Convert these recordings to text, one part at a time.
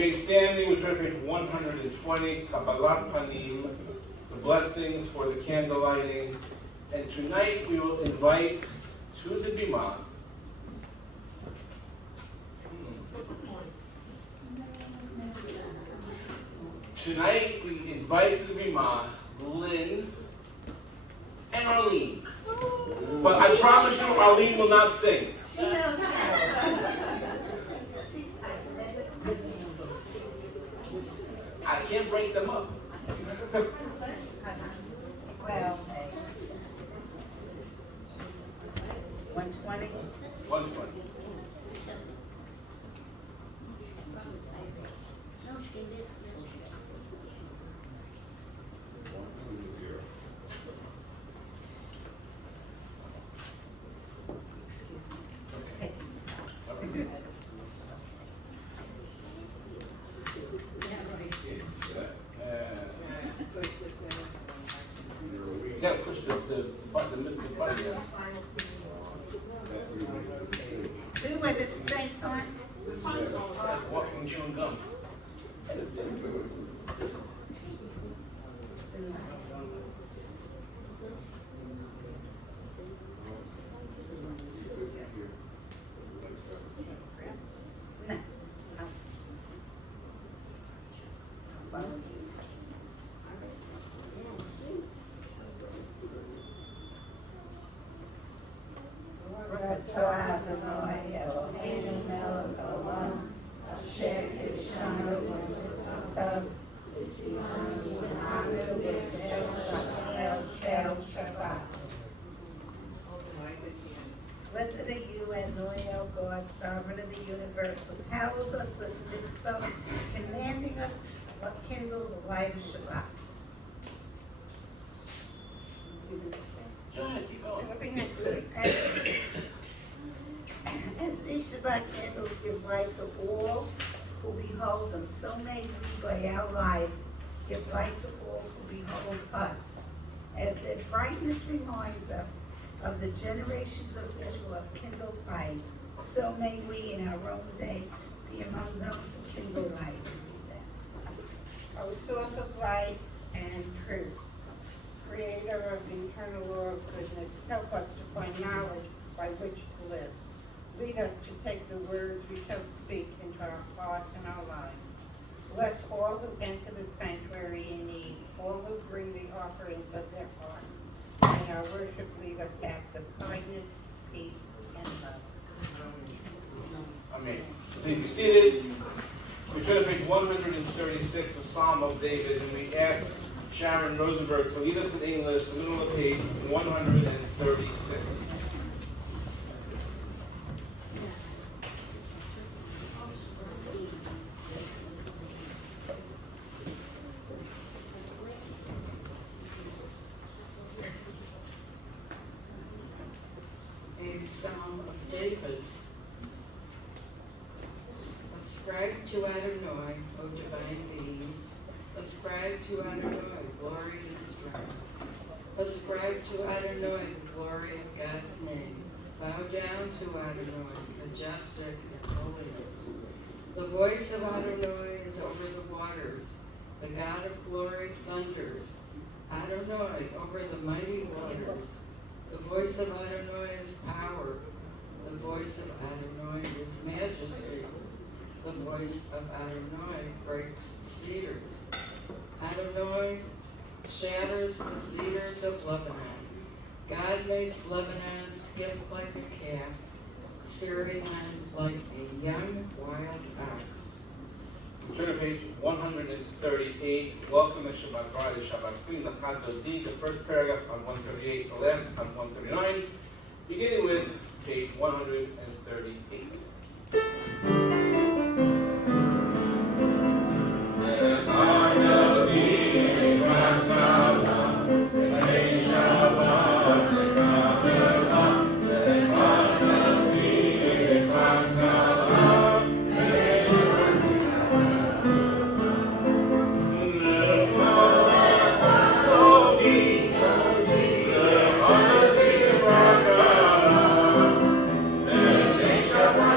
remain standing. We turn to page 120, Kabbalat Panim, the blessings for the candle lighting. And tonight we will invite to the Bima. Tonight we invite to the Bima Lynn and Arlene. But I promise you, Arlene will not sing. She knows I can't break them up. well, 120. 120. You gotta push the button. Two at the same time. Walking chewing gum. Blessed are you, Adonai, God, sovereign of the universe, who hallows us with mitzvah, commanding us what kindle the light of Shabbat. Keep going. As these Shabbat candles give light to all who behold them, so may we by our lives give light to all who behold us. As their brightness reminds us of the generations of Israel have kindled light, so may we in our own day be among those who kindle light. Our source of light and truth, creator of the eternal law of goodness, help us to find knowledge by which to live. Lead us to take the words we shall speak into our hearts and our lives. Bless all who enter the sanctuary in need, all who bring the offerings of their hearts. May our worship lead us acts of kindness, peace, and love. Amen. Please be seated. We turn to page 136, the Psalm of David, and we ask Sharon Rosenberg to lead us in English, the middle of page 136. A Psalm of David. Ascribe to Adonai, O divine beings. Ascribe to Adonai glory and strength. Ascribe to Adonai the glory of God's name. Bow down to Adonai, majestic in holiness. The voice of Adonai is over the waters. The God of glory thunders. Adonai over the mighty waters. The voice of Adonai is power. The voice of Adonai is majesty. The voice of Adonai breaks cedars. Adonai shatters the cedars of Lebanon. God makes Lebanon skip like a calf, Syrian like a young wild ox. Turn to page 138. Welcome to Shabbat Friday, Shabbat Queen, the Chad Dodi, the first paragraph on 138, the last on 139, beginning with page 138. Shabbat.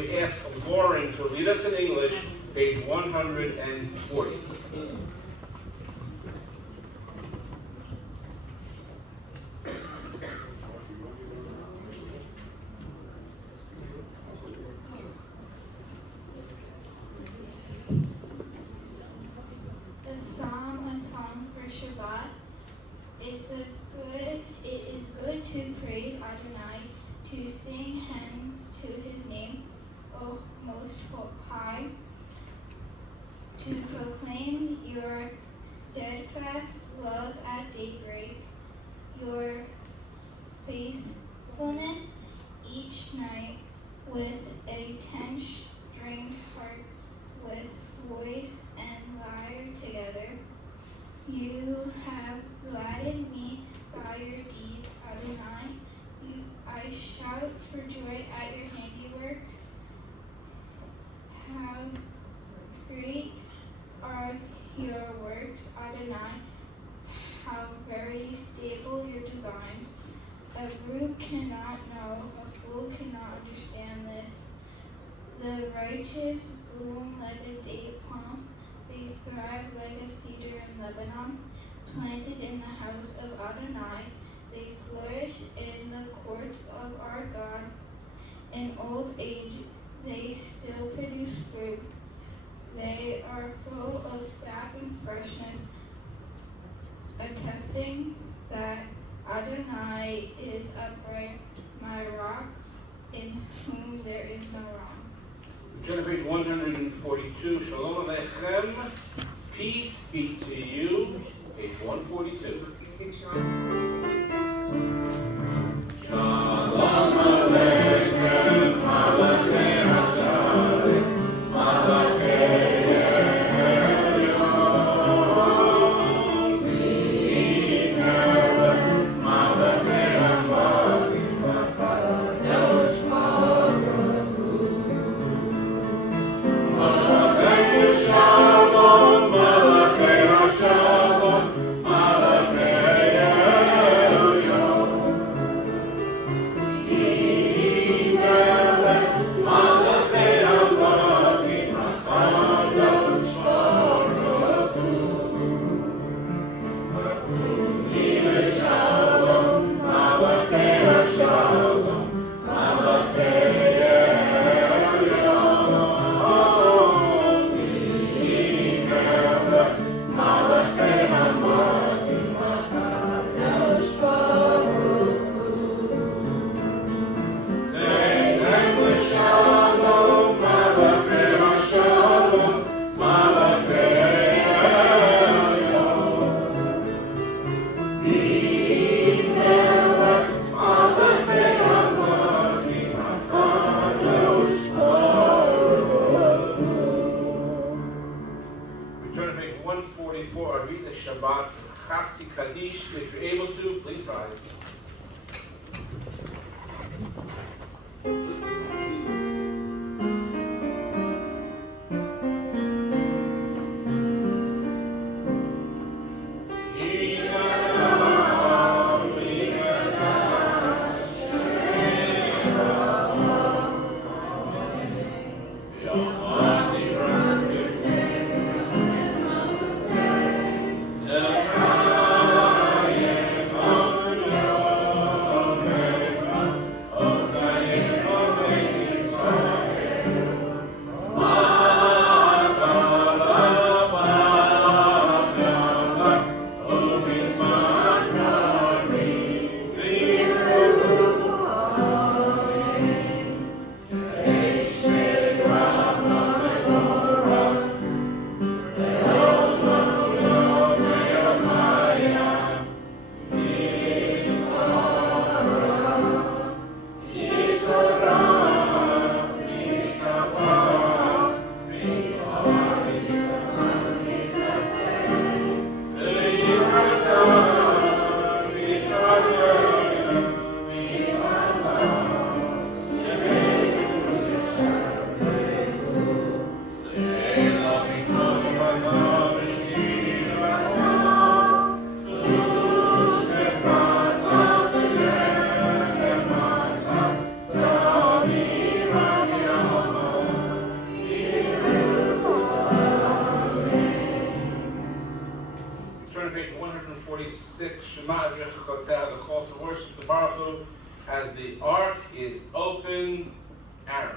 we ask Lauren to lead us in English, page 140. A song for Shabbat. It is good to praise Adonai, to sing hymns to his name, O Most High, to proclaim your steadfast love at daybreak, your faithfulness each night, with a 10-stringed harp, with voice and lyre together. You have gladdened me by your deeds, Adonai. I shout for joy at your handiwork. How great are your works, Adonai. How very stable your designs. A brute cannot know, a fool cannot understand this. The righteous bloom like a date palm. They thrive like a cedar in Lebanon, planted in the house of Adonai. They flourish in the courts of our God. In old age, they still produce fruit. They are full of sap and freshness, attesting that Adonai is upright, my rock, in whom there is no wrong. Turn to page 142. Shalom Aleichem. Peace be to you. Page 142. Shalom Aleichem. Malachei Hasharim. Malachei Elyon. Mi'melech. Malachei Hamorim. Kadosh Baruch Hu. Malachei Shalom. Malachei Hashalom. Malachei Elyon. Mi'melech. Malachei Hamorim. Kadosh Baruch Hu. Malachei Shalom. Malachei Hashalom. Malachei Elyon. Mi'melech. Malachei Hamorim. Kadosh Baruch Hu. Zeh Shalom. Malachei Hashalom. Malachei Elyon. Mi'melech. Malachei Hamorim. Kadosh Baruch Hu. We turn to page 144. I read the Shabbat Chatzi Kaddish. If you're able to, please rise. recounts the call to worship the Baruch Hu as the ark is open. Aaron.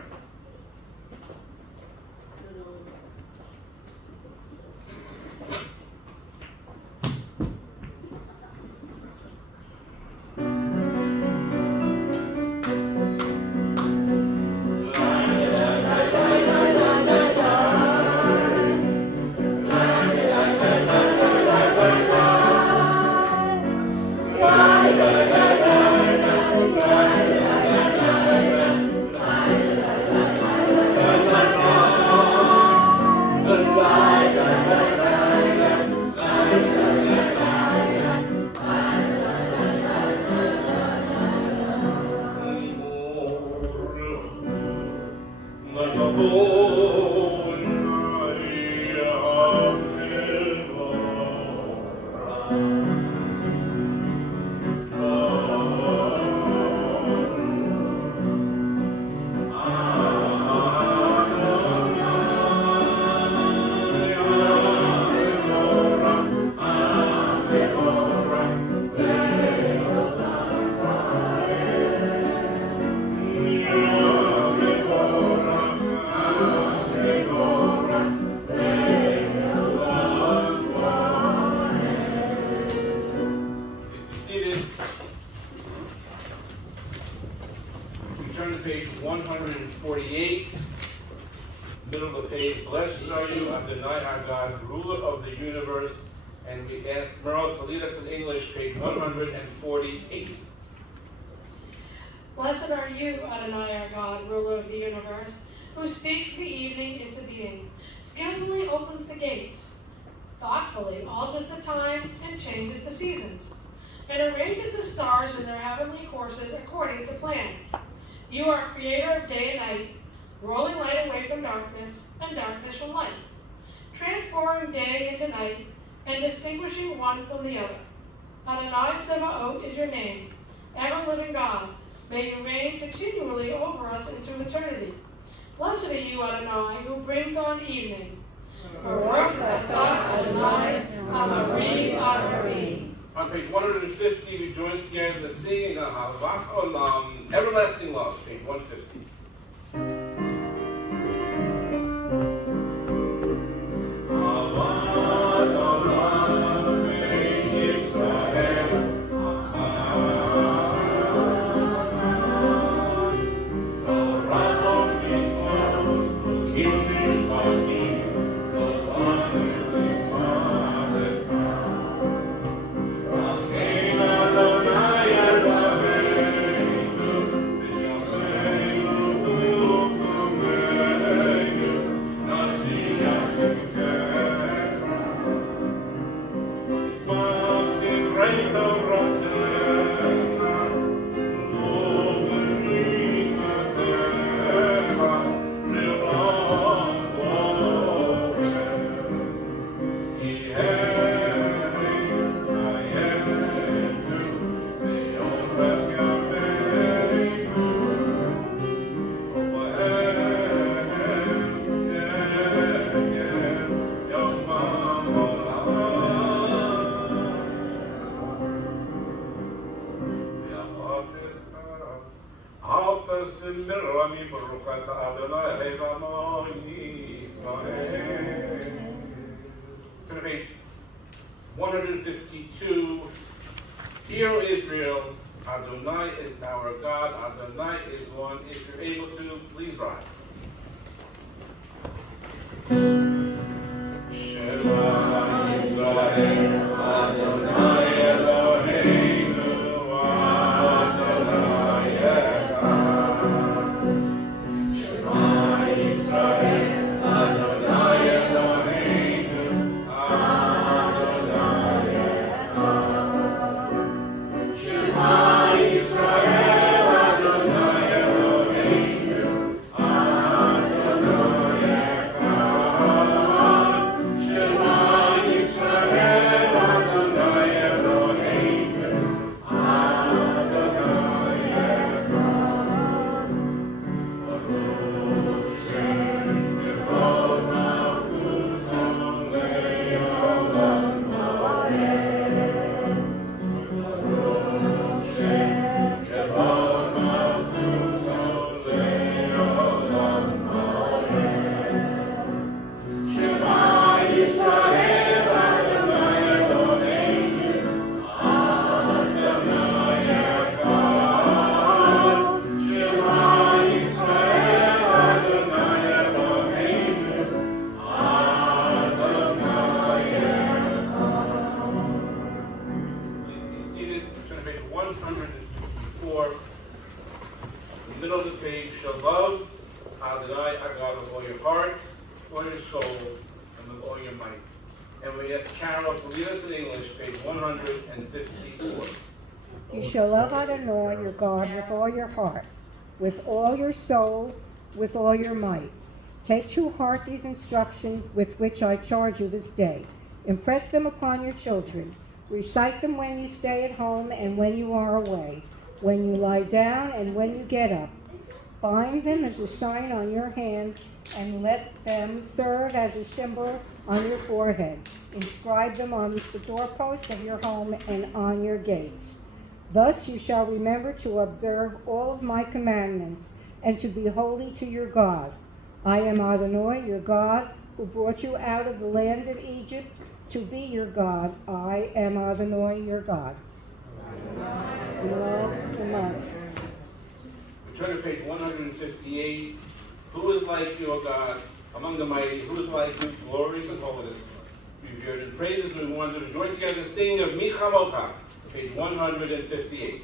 And we ask Miriam to lead us in English, page 148. Blessed are you, Adonai, our God, ruler of the universe, who speaks the evening into being, skillfully opens the gates, thoughtfully alters the time and changes the seasons, and arranges the stars in their heavenly courses according to plan. You are creator of day and night, rolling light away from darkness and darkness from light, transforming day into night, and distinguishing one from the other. Adonai Tzevaot is your name, ever-living God. May you reign continually over us into eternity. Blessed are you, Adonai, who brings on evening. Baruch atah Adonai, Amari Amari. On page 150, we join together the singing of Ahavat Olam, Everlasting Love, page 150. To page 152. Hear, O Israel, Adonai is our God, Adonai is one. If you're able to, please rise. Shema Yisrael, Adonai Eloheinu, Adonai Echad. Shema Yisrael, Adonai Eloheinu, Adonai Echad. Shema Yisrael, Adonai Eloheinu, Adonai all your soul and with all your might. And we ask Carol to lead us in English, page 154. You shall love Adonai your God with all your heart, with all your soul, with all your might. Take to heart these instructions with which I charge you this day. Impress them upon your children. Recite them when you stay at home and when you are away, when you lie down and when you get up. Bind them as a sign on your hand, and let them serve as a symbol on your forehead. Inscribe them on the doorposts of your home and on your gates. Thus you shall remember to observe all of my commandments, and to be holy to your God. I am Adonai, your God, who brought you out of the land of Egypt to be your God. I am Adonai, your God. Turn to page 158. Who is like your God among the mighty? Who is like you, glorious and holiness, revered in praises? We want to join together and sing of Michamocha, page 158.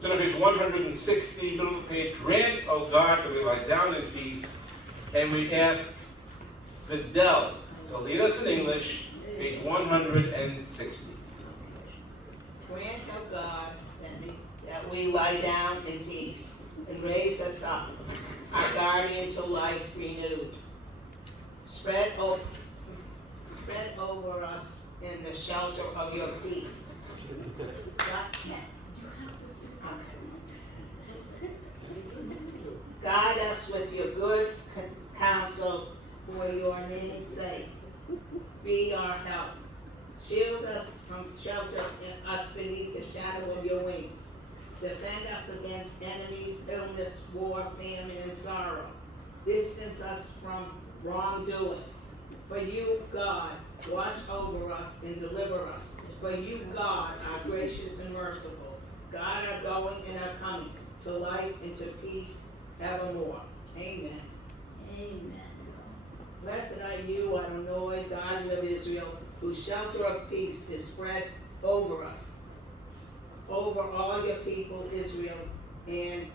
Turn to page 160, middle of the page. Grant, O God, that we lie down in peace, and we ask Sidel to lead us in English, page 160. Grant, O God, that we lie down in peace, and raise us up, our guardian to life renewed. Spread over us in the shelter of your peace. Guide us with your good counsel for your name's sake. Be our help. Shield us from shelter us beneath the shadow of your wings. Defend us against enemies, illness, war, famine, and sorrow. Distance us from wrongdoing. For you, God, watch over us and deliver us. For you, God, are gracious and merciful. God, our going and our coming, to life and to peace evermore. Amen. Amen. Blessed are you, Adonai, God of Israel, whose shelter of peace is spread over us, over all your people, Israel, and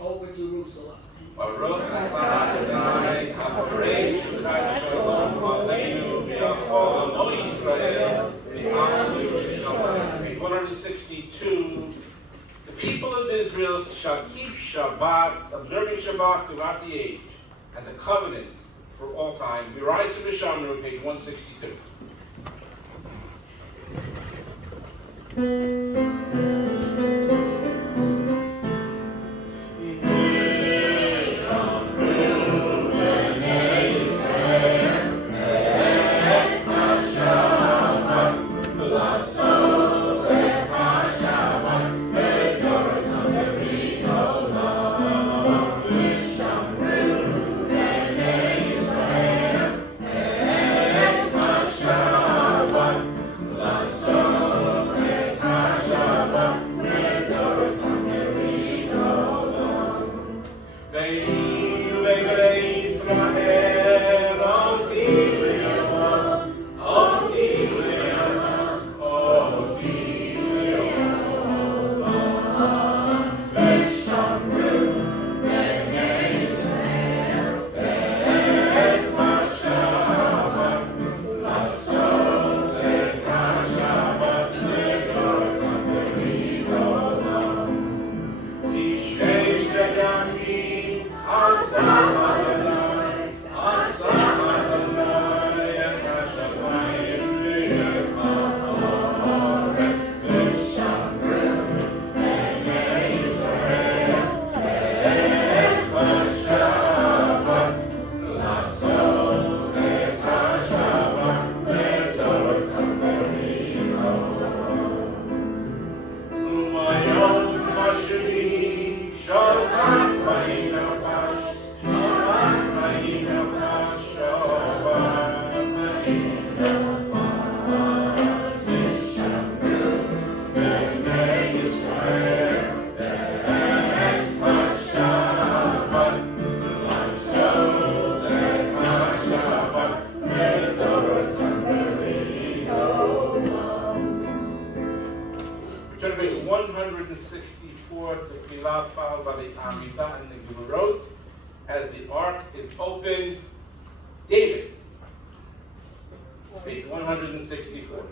over Jerusalem. Baruch atah Adonai, haporei Shabbat Shalom aleinu v'yachol amo Yisrael v'am Yerushalayim. Page 162. The people of Israel shall keep Shabbat, observing Shabbat throughout the age, as a covenant for all time. We rise to Mishamru, page 162. Turn to page 164 to Filah, followed by the Amidah and the Gevurot. As the ark is open, David. Page 164.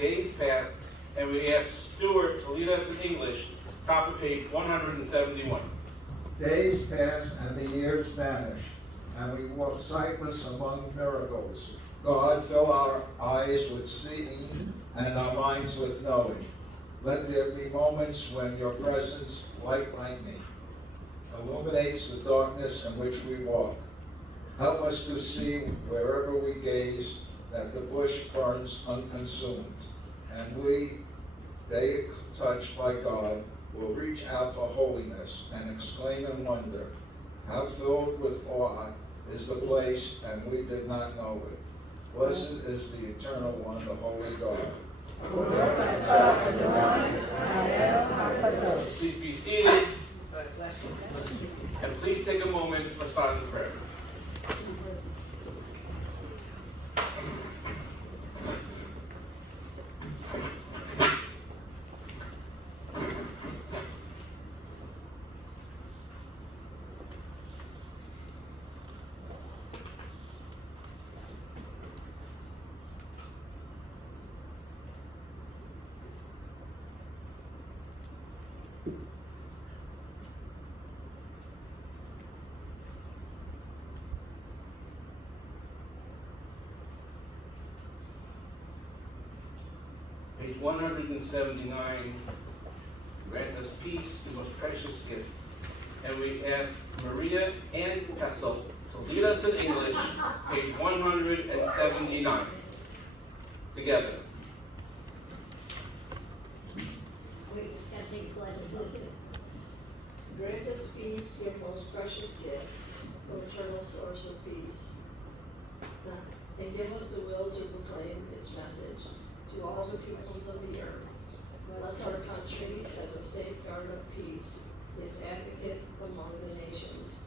Days passed, and we asked Stuart to lead us in English, top of page 171. Days passed, and the years vanished, and we walked sightless among miracles. God, fill our eyes with seeing and our minds with knowing. Let there be moments when your presence, like lightning, illuminates the darkness in which we walk. Help us to see wherever we gaze that the bush burns unconsumed, and they touched by God, will reach out for holiness and exclaim in wonder, how filled with awe is the place, and we did not know it. Blessed is the Eternal One, the Holy God. Please be seated. And please take a moment for silent prayer. Page 179, grant us peace, the most precious gift. And we ask Maria and Pessel to lead us in English, page 179, together. Grant us peace, your most precious gift, the eternal source of peace. And give us the will to proclaim its message to all the peoples of the earth. Bless our country as a safeguard of peace, its advocate among the nations.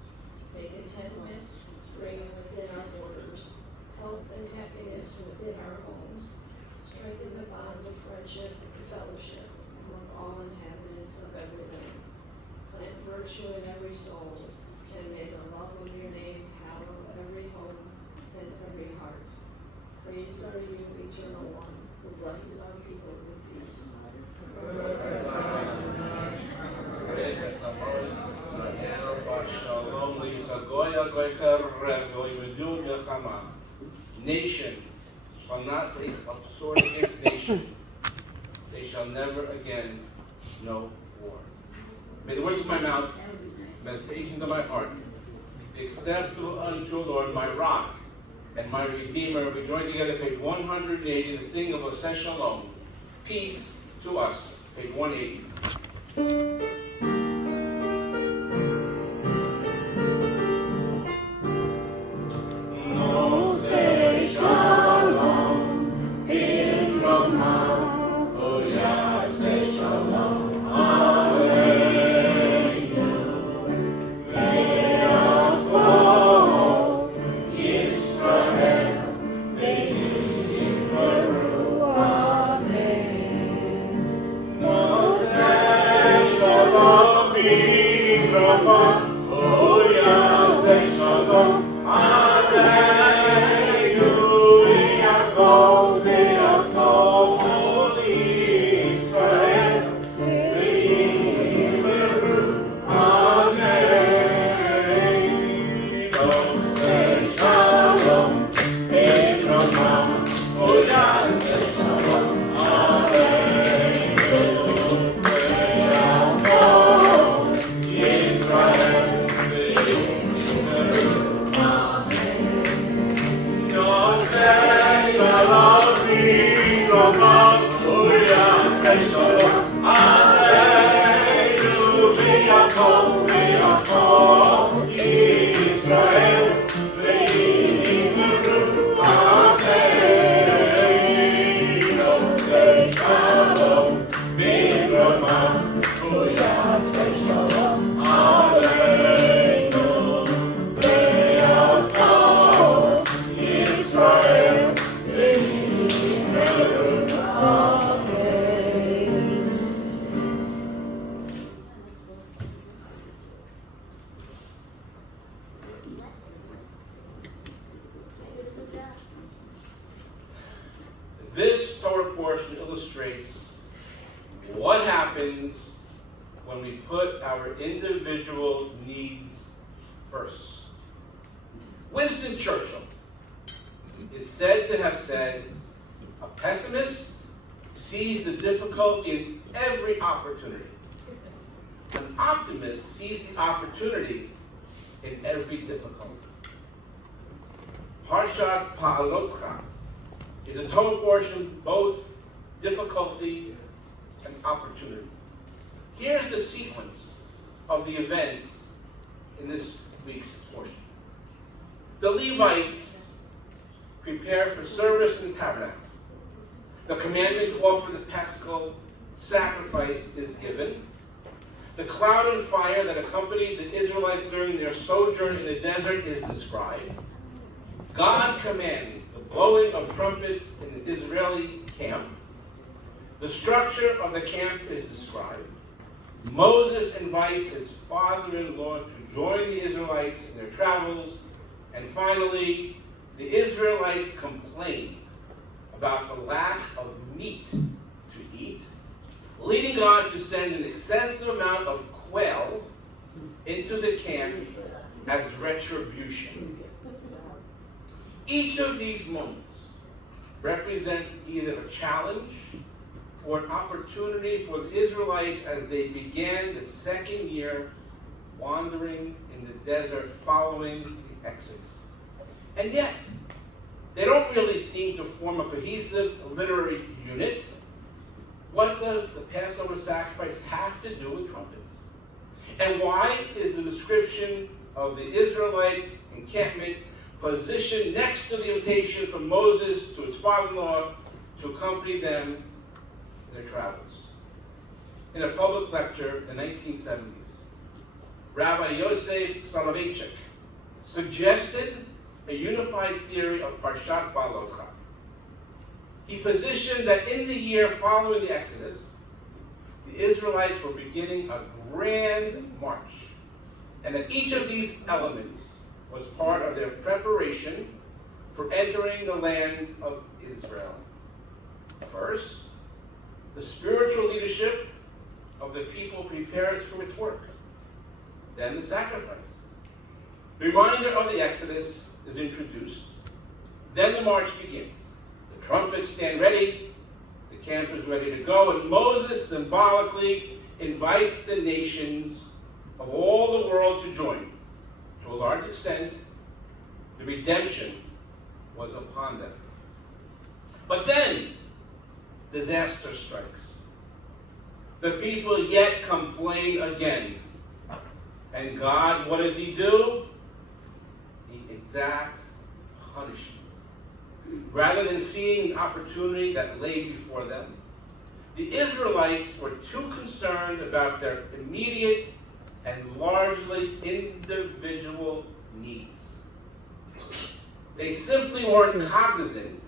May contentment reign within our borders, health and happiness within our homes. Strengthen the bonds of friendship and fellowship among all inhabitants of every land. Plant virtue in every soul, and may the love of your name hallow every home and every heart. Praised are you, Eternal One, who blesses our people with peace. Nation shall not take up sword against nation. They shall never again know war. May the words of my mouth, meditations of my heart, be acceptable unto the Lord, my rock and my Redeemer. We join together, page 180, the singing of Beth Shalom. Peace to us, page 180. This Torah portion illustrates what happens when we put our individual needs first. Winston Churchill is said to have said, "A pessimist sees the difficulty in every opportunity. An optimist sees the opportunity in every difficulty." Parashat Beha'alotcha is a Torah portion, both difficulty and opportunity. Here's the sequence of the events in this week's portion. The Levites prepare for service in the tabernacle. The commandment to offer the paschal sacrifice is given. The cloud and fire that accompanied the Israelites during their sojourn in the desert is described. God commands the blowing of trumpets in the Israeli camp. The structure of the camp is described. Moses invites his father-in-law to join the Israelites in their travels. And finally, the Israelites complain about the lack of meat to eat, leading God to send an excessive amount of quail into the camp as retribution. Each of these moments represents either a challenge or an opportunity for the Israelites as they began the second year wandering in the desert following the Exodus. And yet, they don't really seem to form a cohesive literary unit. What does the Passover sacrifice have to do with trumpets? And why is the description of the Israelite encampment positioned next to the invitation from Moses to his father-in-law to accompany them in their travels? In a public lecture in the 1970s, Rabbi Yosef Soloveitchik suggested a unified theory of Parashat Beha'alotcha. He positioned that in the year following the Exodus, the Israelites were beginning a grand march, and that each of these elements was part of their preparation for entering the land of Israel. First, the spiritual leadership of the people prepares for its work. Then the sacrifice. The reminder of the Exodus is introduced. Then the march begins. The trumpets stand ready, the camp is ready to go, and Moses symbolically invites the nations of all the world to join. To a large extent, the redemption was upon them. But then, disaster strikes. The people yet complain again. And God, what does he do? He exacts punishment. Rather than seeing the opportunity that lay before them, the Israelites were too concerned about their immediate and largely individual needs. They simply weren't cognizant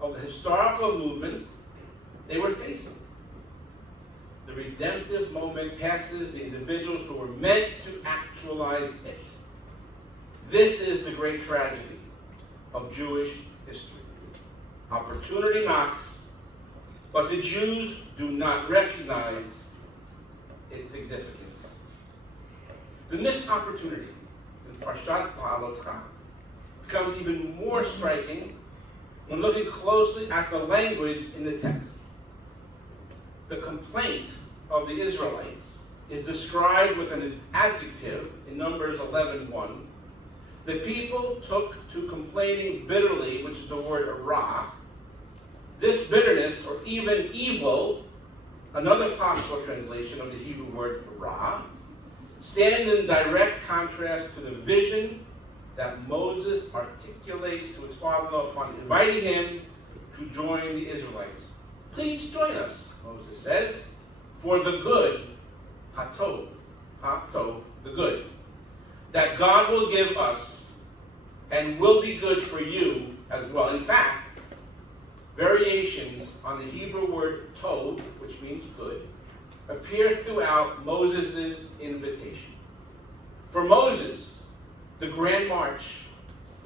of the historical movement they were facing. The redemptive moment passes the individuals who were meant to actualize it. This is the great tragedy of Jewish history. Opportunity knocks, but the Jews do not recognize its significance. The missed opportunity in Parashat Beha'alotcha becomes even more striking when looking closely at the language in the text. The complaint of the Israelites is described with an adjective in Numbers 11:1. The people took to complaining bitterly, which is the word ra. This bitterness, or even evil, another possible translation of the Hebrew word ra, stands in direct contrast to the vision that Moses articulates to his father-in-law upon inviting him to join the Israelites. Please join us, Moses says, for the good, hatov, the good, that God will give us and will be good for you as well. In fact, variations on the Hebrew word tov, which means good, appear throughout Moses' invitation. For Moses, the Grand March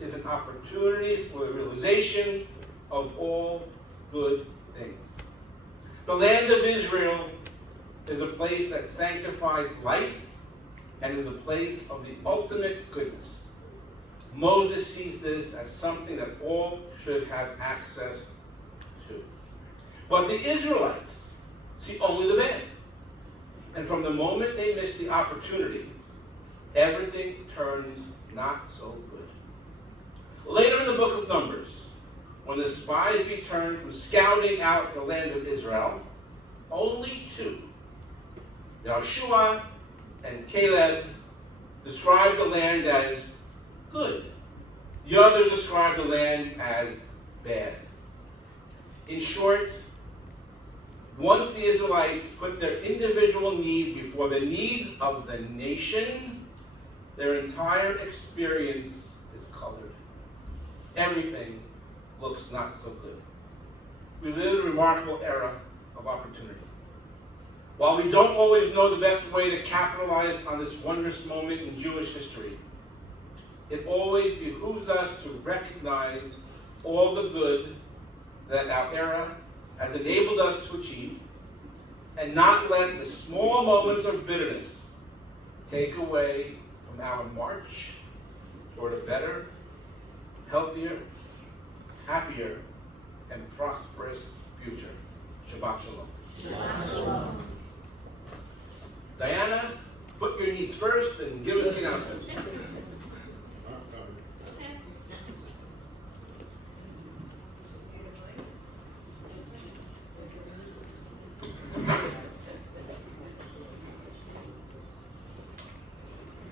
is an opportunity for the realization of all good things. The land of Israel is a place that sanctifies life and is a place of the ultimate goodness. Moses sees this as something that all should have access to. But the Israelites see only the bad. And from the moment they miss the opportunity, everything turns not so good. Later in the book of Numbers, when the spies returned from scouting out the land of Israel, only two, Joshua and Caleb, described the land as good. The others described the land as bad. In short, once the Israelites put their individual needs before the needs of the nation, their entire experience is colored. Everything looks not so good. We live in a remarkable era of opportunity. While we don't always know the best way to capitalize on this wondrous moment in Jewish history, it always behooves us to recognize all the good that our era has enabled us to achieve, and not let the small moments of bitterness take away from our march toward a better, healthier, happier, and prosperous future. Shabbat Shalom. Shabbat Shalom. Diana, put your needs first and give us the announcements.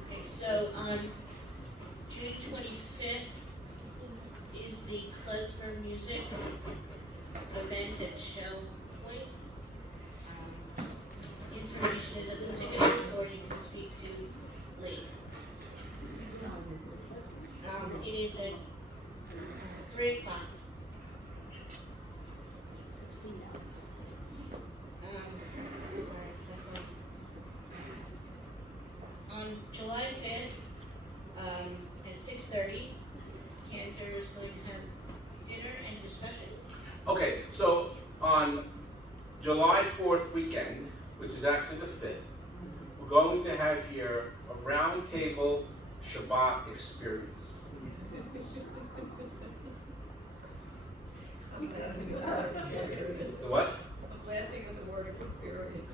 Okay, so on June 25th is the klezmer music event at Shell Point. Information is at the ticket authority, you can speak to later. It is at 3 o'clock. On July 5th, at 6:30, Cantor is going to have dinner and discussion. Okay, so on July 4th weekend, which is actually the 5th, we're going to have here a round table Shabbat experience. The what? I'm laughing at the word experience.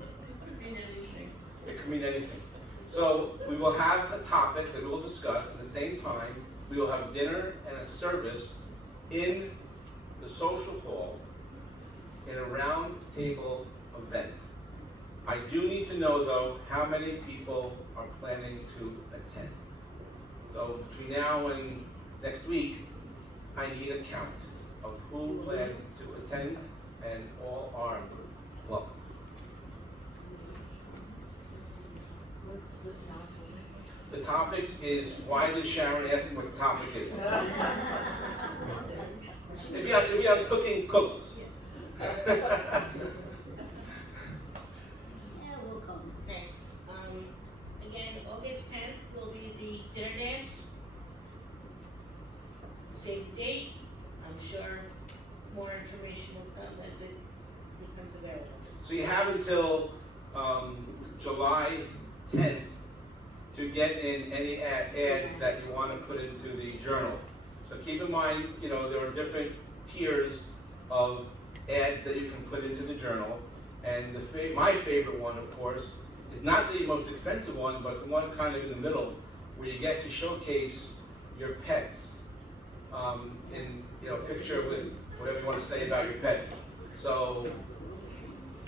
It could mean anything. It could mean anything. So we will have a topic that we will discuss. At the same time, we will have dinner and a service in the social hall in a round table event. I do need to know, though, how many people are planning to attend. So between now and next week, I need a count of who plans to attend, and all are welcome. The topic is, why does Sharon ask me what the topic is? If you have cooking, cooks. Yeah, we'll come. Okay, again, August 10th will be the dinner dance. Save the date, I'm sure more information will come as it becomes available. So you have until July 10th to get in any ads that you want to put into the journal. So keep in mind, there are different tiers of ads that you can put into the journal. And my favorite one, of course, is not the most expensive one, but the one kind of in the middle, where you get to showcase your pets in a picture with whatever you want to say about your pets. So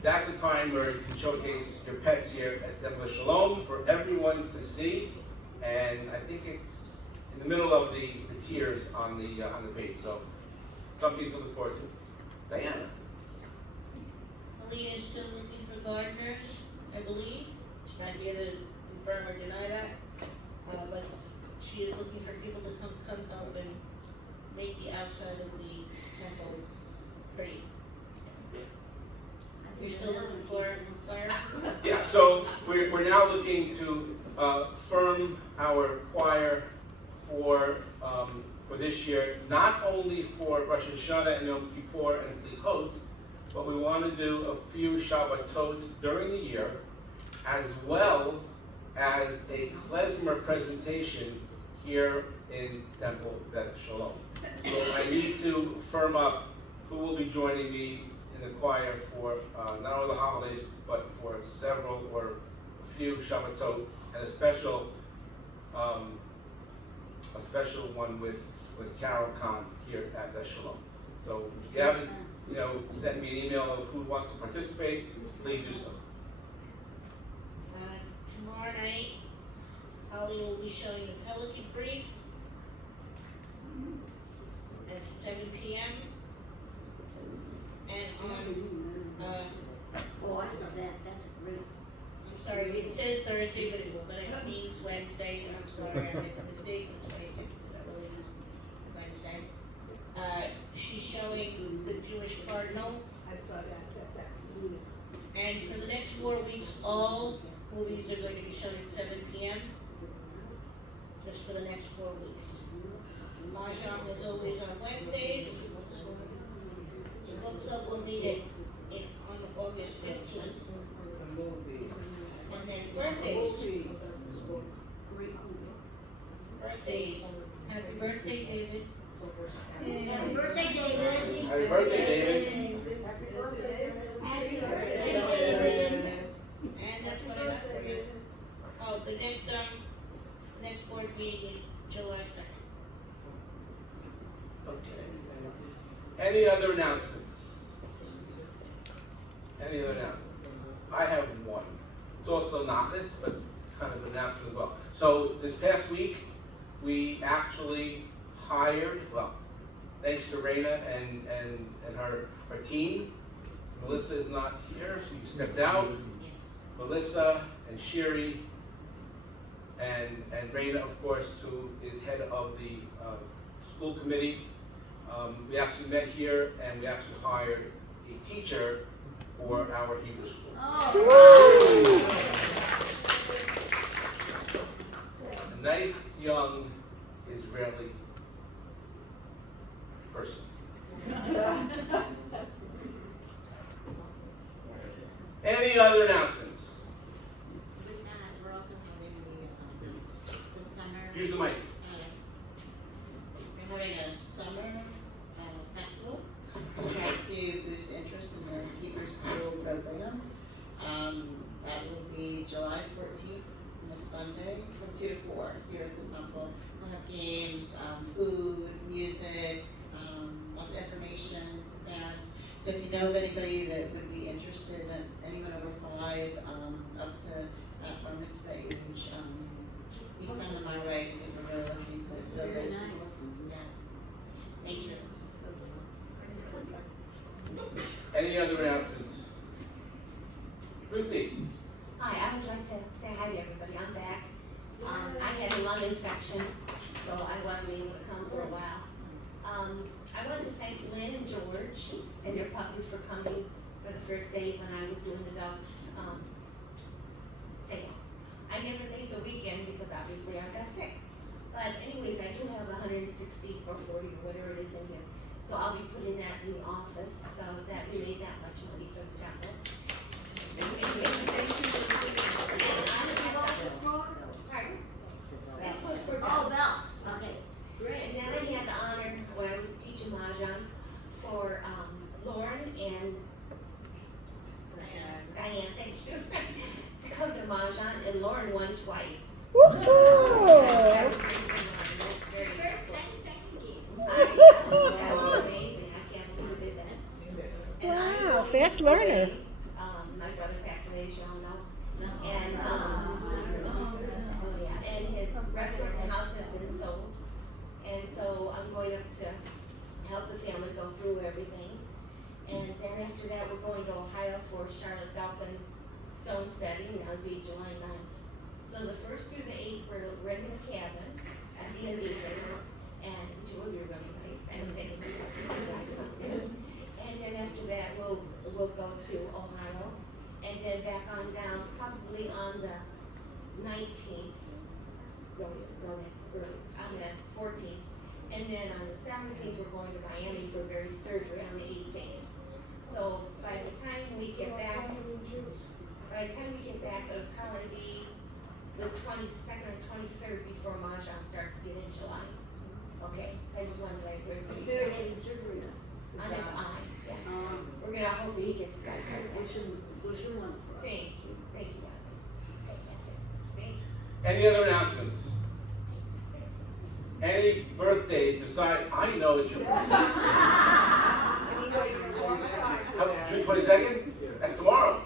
that's a time where you can showcase your pets here at Beth Shalom for everyone to see, and I think it's in the middle of the tiers on the page. So something to look forward to. Diana. Alina is still looking for gardeners, I believe. She's not here to confirm or deny that, but she is looking for people to come help and make the outside of the temple pretty. You're still looking for Claire? Yeah, so we're now looking to firm our choir for this year, not only for Rosh Hashanah and Yom Kippur and Slichot, but we want to do a few Shabbatot during the year, as well as a klezmer presentation here in Temple Beth Shalom. So I need to firm up who will be joining me in the choir for not only the holidays, but for several or a few Shabbatot, and a special one with Carol Khan here at Beth Shalom. So if you haven't, sent me an email of who wants to participate, please do so. Tomorrow night, Holly will be showing the Pelican Brief at 7 p.m. And on, Oh, I saw that, that's great. I'm sorry, it says Thursday, but it means Wednesday. I'm sorry, I made a mistake. The 26th, because that really is Wednesday. She's showing the Jewish cardinal. I saw that, that's absolutely. And for the next 4 weeks, all movies are going to be shown at 7 p.m. Just for the next 4 weeks. Mahjong is always on Wednesdays. The book club will meet on August 15th. And then birthdays. Birthdays. Happy birthday, David. Happy birthday, David. Happy birthday, David. Happy birthday, David. And that's what I got for you. Oh, the next board meeting is July 2nd. Okay. Any other announcements? Any other announcements? I have one. It's also not this, but kind of an announcement as well. So this past week, we actually hired, well, thanks to Raina and her team. Melissa is not here, she stepped out. Melissa and Shiri and Raina, of course, who is head of the school committee. We actually met here and we actually hired a teacher for our Hebrew school. A nice, young Israeli person. Any other announcements? With that, we're also having the summer. Use the mic. We're having a summer festival to try to boost interest in the Hebrew school program. That will be July 14th on a Sunday from 2 to 4 here at the temple. We'll have games, food, music, lots of information for parents. So if you know of anybody that would be interested, anyone over 5, up to bar mitzvah age, you send them my way because we're really looking to fill this. Yeah. Thank you. Any other announcements? Ruthie? Hi, I would like to say hi to everybody. I'm back. I had a lung infection, so I wasn't able to come for a while. I wanted to thank Lynn and George and their puppy for coming for the first date when I was doing the Belts sale. I never made the weekend because obviously I got sick. But anyways, I do have 160 or 40 or whatever it is in here. So I'll be putting that in the office so that we made that much money for the temple. This was for belts. Okay, And great. then I had the honor, when I was teaching Mahjong, for Lauren and Diane, thank you, to come to Mahjong, and Lauren won twice. That was very that was amazing. I can't believe we did that. And Wow, I'm fast learner. my brother passed away, as you all know. And, oh yeah, and his restaurant and house has been sold. And so I'm going up to help the family go through everything. And then after that, we're going to Ohio for Charlotte Falcon's stone setting. That'll be July 9th. So the 1st through the 8th, we're renting a cabin at B&B there. And which will be really nice. And I'm taking pictures. And then after that, we'll go to Ohio. And then back on down, probably on the 19th. No, that's early. On the 14th. And then on the 17th, we're going to Miami for Barry's surgery on the 18th. So by the time we get back, it'll probably be the 22nd or 23rd before Mahjong starts again in July. Okay, so I just wanted to let everybody Very know. having surgery now. On his eye, yeah. We're gonna hope that he gets that surgery. Wish him one for us. Thank you, Robin. Okay, that's it. Thanks. Any other announcements? Any birthdays besides, I know it's your birthday. June 22nd? That's tomorrow.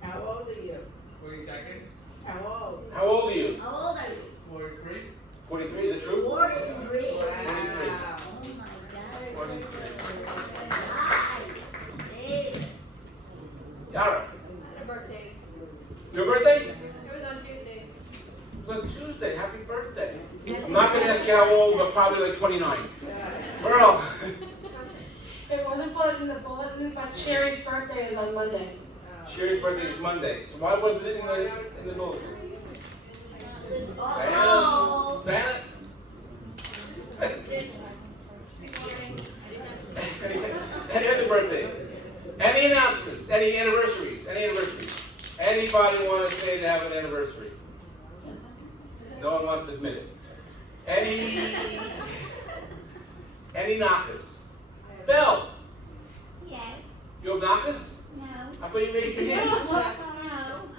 How old are you? 22nd, How old? How old are you? How old are you? 43. 43, is it true? 43. Wow. you how old, but probably like 29. Merle. It wasn't put in the bulletin, but Sherry's birthday is on Monday. Sherry's birthday is Monday. So why wasn't it in the bulletin? Oh. Diana? Any other birthdays? Any announcements? Any anniversaries? Anybody want to say they have an anniversary? No one wants to admit it. Any nachas? Belle, Yes. you have nachas? No. I thought you raised your hand. No.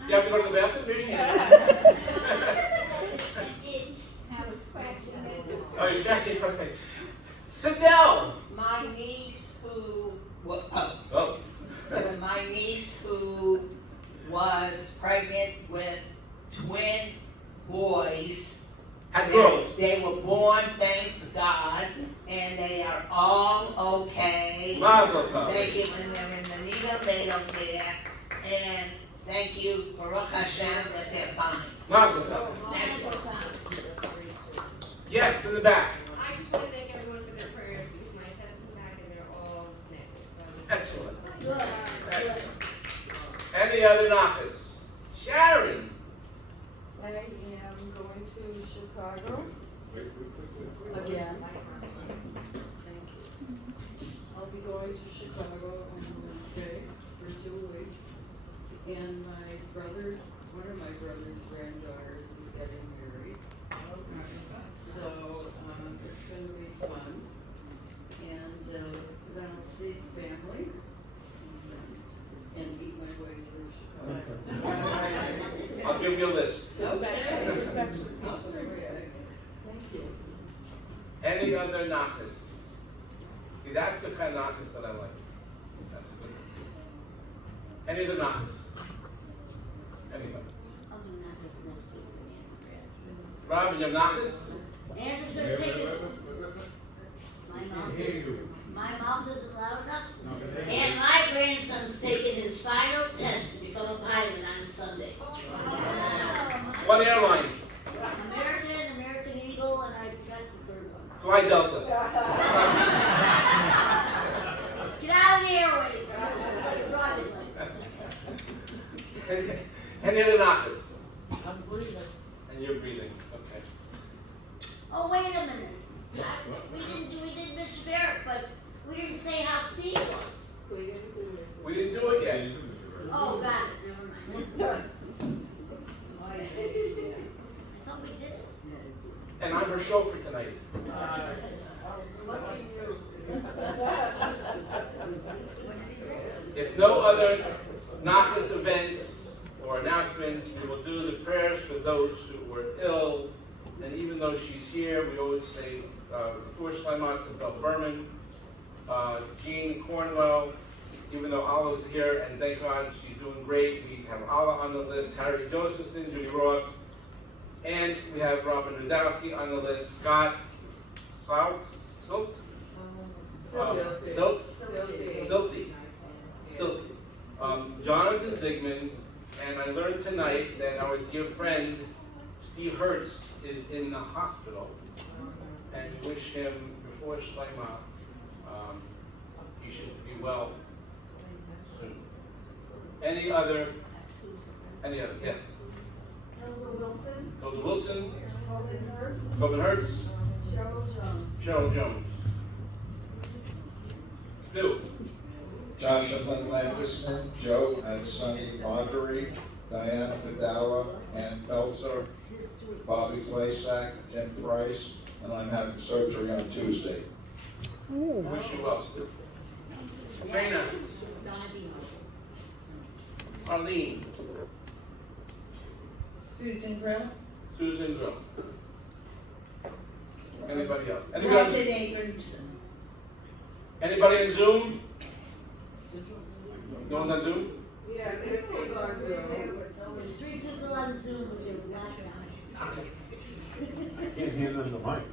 You have to go to the bathroom? Raise your hand. I was scratching it. Oh, you're scratching? Okay. Sidell. My niece who, Oh. my niece who was pregnant with twin boys. Had girls. They were born, thank God, and they are all okay. Mazel tov. Thank you, when they're in the needle, they don't care. And thank you, Baruch Hashem, that they're fine. Mazel tov. Thank you. Yes, in the back. I just want to thank everyone for their prayers because my test is back and they're all negative. Excellent. Good. Good. Any other nachas? Sharon. I am going to Chicago again. Thank you. I'll be going to Chicago on Wednesday for 2 weeks. And one of my brother's granddaughters is getting married. So it's going to be fun. And then I'll see family and friends and eat my way through Chicago. I'll give you a list. Okay. Thank you. Any other nachas? See, that's the kind of nachas that I like. That's a good one. Any other nachas? Anybody? I'll do nachas next week with Andrew. Robin, you have nachas? Andrew's gonna take us. My mouth isn't loud enough. And my grandson's taking his final test to become a pilot on Sunday. What airlines? American Eagle, and I forgot the third one. Fly Delta. Get out of the airways. It's like a driver's license. Any other nachas? I'm breathing. And you're breathing. Okay. Oh, wait a minute. We did Miss Barrett, but we didn't say how Steve was. We didn't do it yet. Oh, got it. Never mind. I thought we did it. And I'm her chauffeur tonight. If no other nachas events or announcements, we will do the prayers for those who were ill. And even though she's here, we always say before Shleimat to Belle Berman, Jean Cornwell, even though Allah's here, and thank God she's doing great. We have Allah on the list, Harry Josephson, Judy Roth, and we have Robin Ruzowski on the list, Scott Silty. Jonathan Zigman, and I learned tonight that our dear friend Steve Hertz is in the hospital, and we wish him before Shleima, he should be well soon. Any other? Yes. Hilda Wilson. Tobin Hertz. Cheryl Jones. Stu. Joshua Landisman, Joe and Sonny Marjorie, Diana Padawa, Ann Belzer, Bobby Plasak, Tim Price, and I'm having surgery on Tuesday. Wish you well, Stu. Raina. Arlene. Susan Grill. Susan Grill. Anybody else? Robin Abramson. Anybody on Zoom? No one's on Zoom? Yeah, there's people on Zoom. There's 3 people on Zoom with your background. Okay. I can't hand them the mic.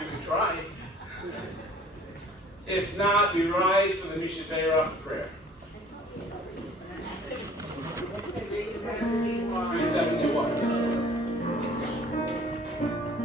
You can try. If not, we rise for the Mishnah prayer. 371.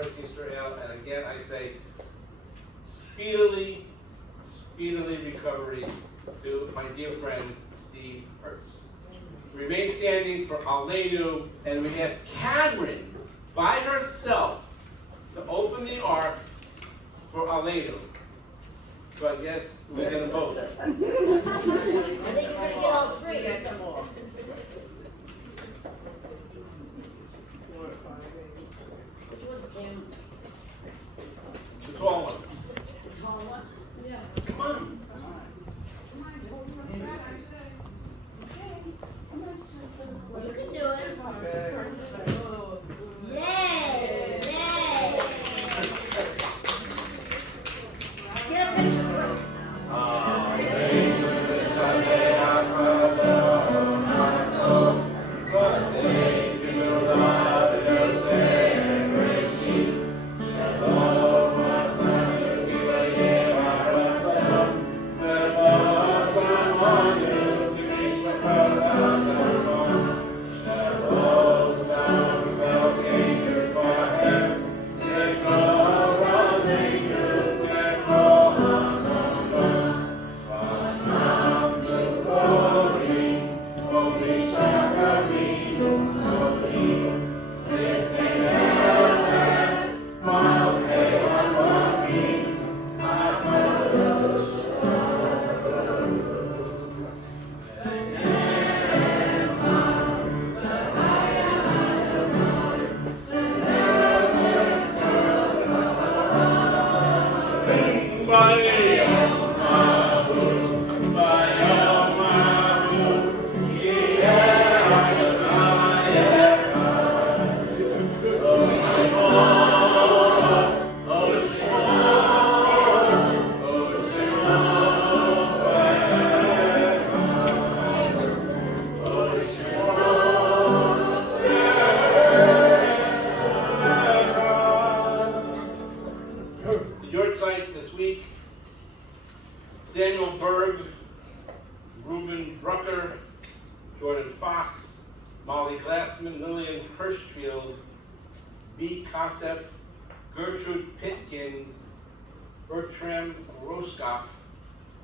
Eretz Yisrael, and again I say, speedily recovery to my dear friend Steve Hertz. Remain standing for Aleinu, and we ask Cameron by herself to open the ark for Aleinu. So I guess we're going to vote. I think you're gonna get all three. We got them all. Which one's Cam? The tall one. The tall one? Yeah. Come on. You can do it. Yay! Yay! Get a picture quick.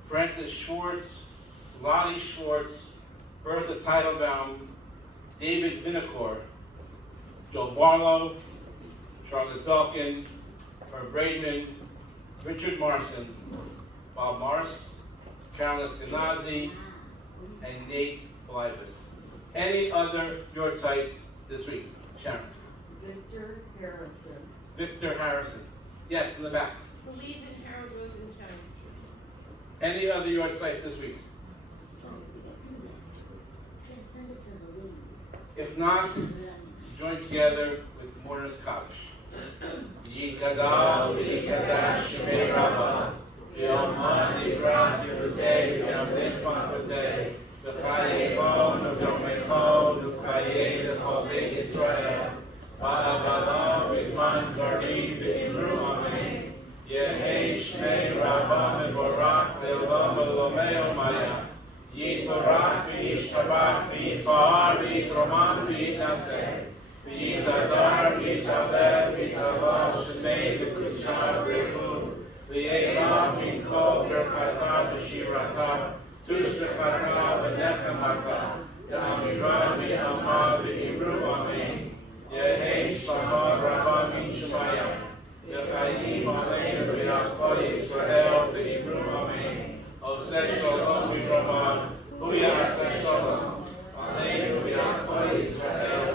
Francis Schwartz, Lottie Schwartz, Bertha Teitelbaum, David Vinacore, Joe Barlow, Charlotte Belkin, Herb Braidman, Richard Marson, Bob Morris, Carolyn Eskenazi, and Nate Blivus. Any other Yortsites this week? Sharon. Victor Harrison. Victor Harrison. Yes, in the back. Believe in Harold Rosenstein. Any other Yortsites this week? Send it to the league. If not, join together with Mourner's Kaddish. Yikadal v'yikadash shemei Rabbah, v'yom ha'nivrat yirutei v'yom nishmat v'tei, v'chayei v'yom v'chayei l'chol beit Yisrael, ba'abalav v'zman kariv v'imru amen, yehei shmei Rabbah mevorach le'olam v'lomei omaya, yitorach v'yishtabach v'yitfa'ar v'yitroman v'yitnaseh, V'yitadar, v'yitaleh, v'yitalah, shemei v'kushah v'rechu, v'yelah min kol berchata v'shirata, tushbechata v'nechemata, v'amirah v'yamah v'imru amen, yehei shlamah rabah min shumaya, v'chayim aleinu v'yakol Yisrael v'imru amen, oseh shalom v'ramah, huyaseh shalom, aleinu v'yakol Yisrael.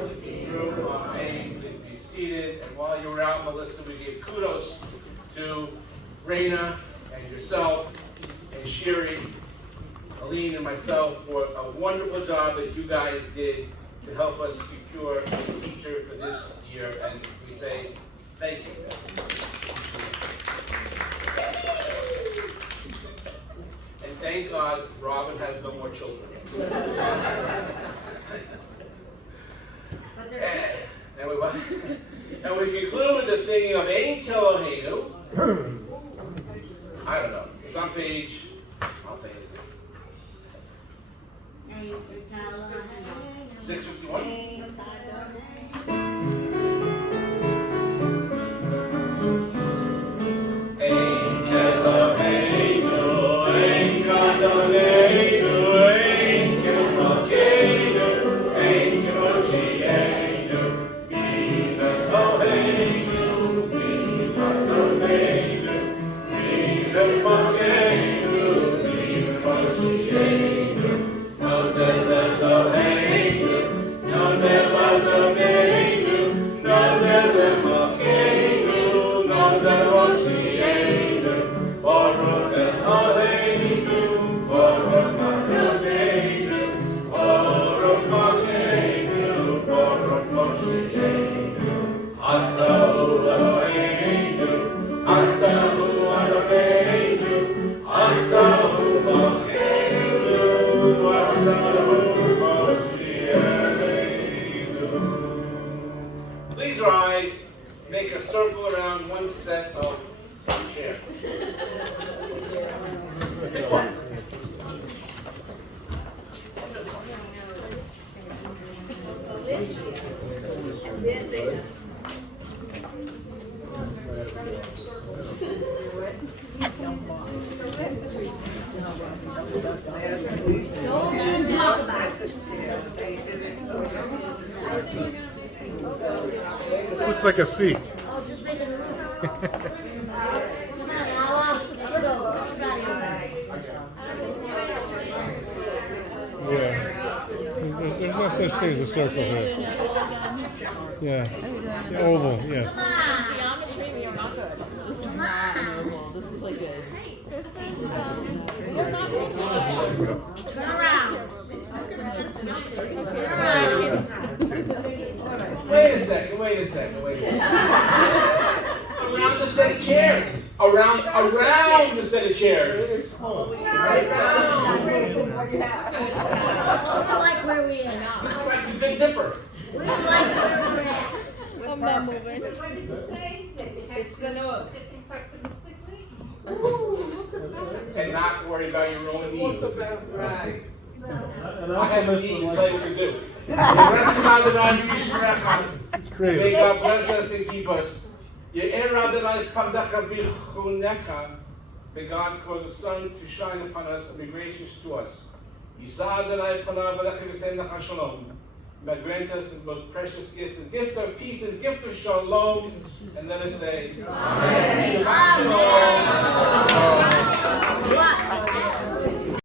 Amen. Please be seated. And while you were out, Melissa, we gave kudos to Raina and yourself and Sherry, Aline, and myself for a wonderful job that you guys did to help us secure a teacher for this year. And we say thank you. And thank God Robin has no more children. And we conclude with the singing of Ein Keloheinu. I don't know. It's on page, I'll take it. 651. Please rise, make a circle around one set of chairs. Pick one. This looks like a C. Yeah. There's no such thing as a circle here. Yeah. The oval, yes. Geometry, we are not good. This is not an oval. This is like a. This is, We're not good. turn around. Wait a second. Around the set of chairs. Around the set of chairs. I like where we are. This is like the Big Dipper. We like where we're at. I'm not moving. It's gonna. And not worry about your own needs. Right. And I have a need to tell you what to do. it's creative. May God bless us and keep us. May God cause the sun to shine upon us and be gracious to us. May grant us His most precious gifts, His gift of peace, His gift of shalom. And let us say, Amen. Shabbat shalom.